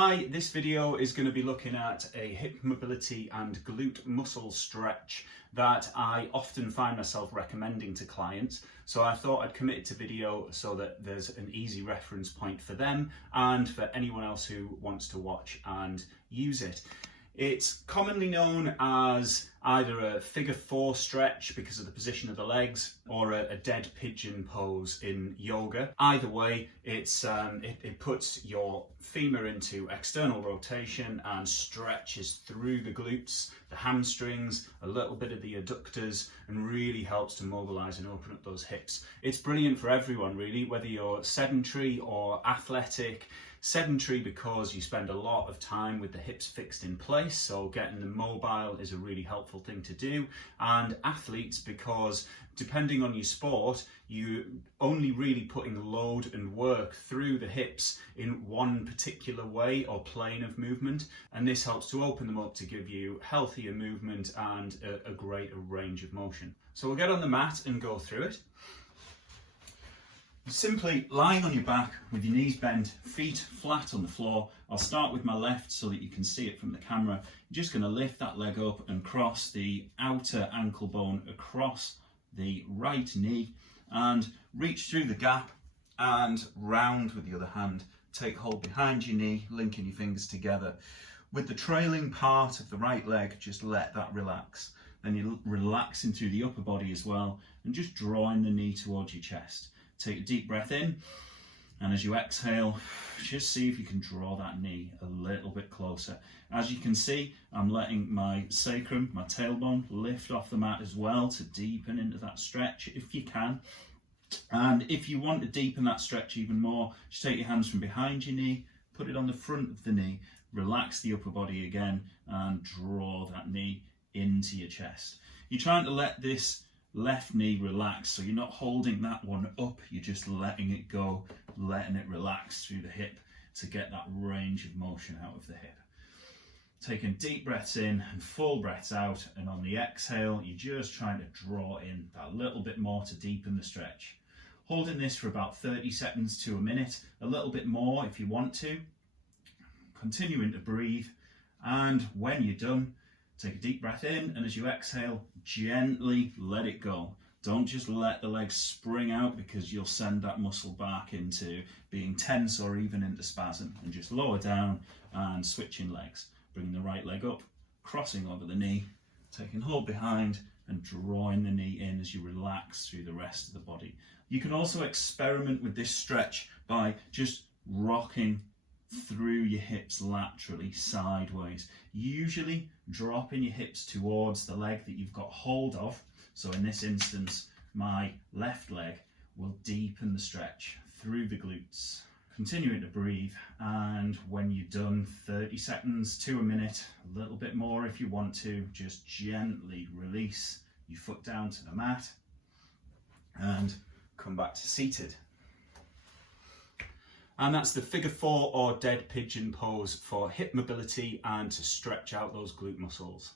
Hi, this video is going to be looking at a hip mobility and glute muscle stretch that I often find myself recommending to clients. So I thought I'd commit it to video so that there's an easy reference point for them and for anyone else who wants to watch and use it. It's commonly known as either a figure 4 stretch because of the position of the legs or a dead pigeon pose in yoga. Either way, it puts your femur into external rotation and stretches through the glutes, the hamstrings, a little bit of the adductors, and really helps to mobilize and open up those hips. It's brilliant for everyone really, whether you're sedentary or athletic. Sedentary because you spend a lot of time with the hips fixed in place, so getting them mobile is a really helpful thing to do. And athletes because depending on your sport, you only really putting load and work through the hips in one particular way or plane of movement, and this helps to open them up to give you healthier movement and a greater range of motion. So we'll get on the mat and go through it. Simply lying on your back with your knees bent, feet flat on the floor. I'll start with my left so that you can see it from the camera. You're just going to lift that leg up and cross the outer ankle bone across the right knee and reach through the gap and round with the other hand. Take hold behind your knee, linking your fingers together. With the trailing part of the right leg, just let that relax. Then you're relaxing through the upper body as well and just drawing the knee towards your chest. Take a deep breath in, and as you exhale, just see if you can draw that knee a little bit closer. As you can see, I'm letting my sacrum, my tailbone, lift off the mat as well to deepen into that stretch if you can. And if you want to deepen that stretch even more, just take your hands from behind your knee, put it on the front of the knee, relax the upper body again, and draw that knee into your chest. You're trying to let this left knee relax, so you're not holding that one up, you're just letting it go, letting it relax through the hip to get that range of motion out of the hip. Taking deep breaths in and full breaths out, and on the exhale you're just trying to draw in that little bit more to deepen the stretch. Holding this for about 30 seconds to a minute, a little bit more if you want to. Continuing to breathe, and when you're done, take a deep breath in, and as you exhale, gently let it go. Don't just let the legs spring out because you'll send that muscle back into being tense or even into spasm. And just lower down and switching legs. Bringing the right leg up, crossing over the knee, taking hold behind and drawing the knee in as you relax through the rest of the body. You can also experiment with this stretch by just rocking through your hips laterally, sideways. Usually dropping your hips towards the leg that you've got hold of. So in this instance, my left leg will deepen the stretch through the glutes. Continuing to breathe, and when you're done, 30 seconds to a minute, a little bit more if you want to, just gently release your foot down to the mat and come back to seated. And that's the figure 4 or dead pigeon pose for hip mobility and to stretch out those glute muscles.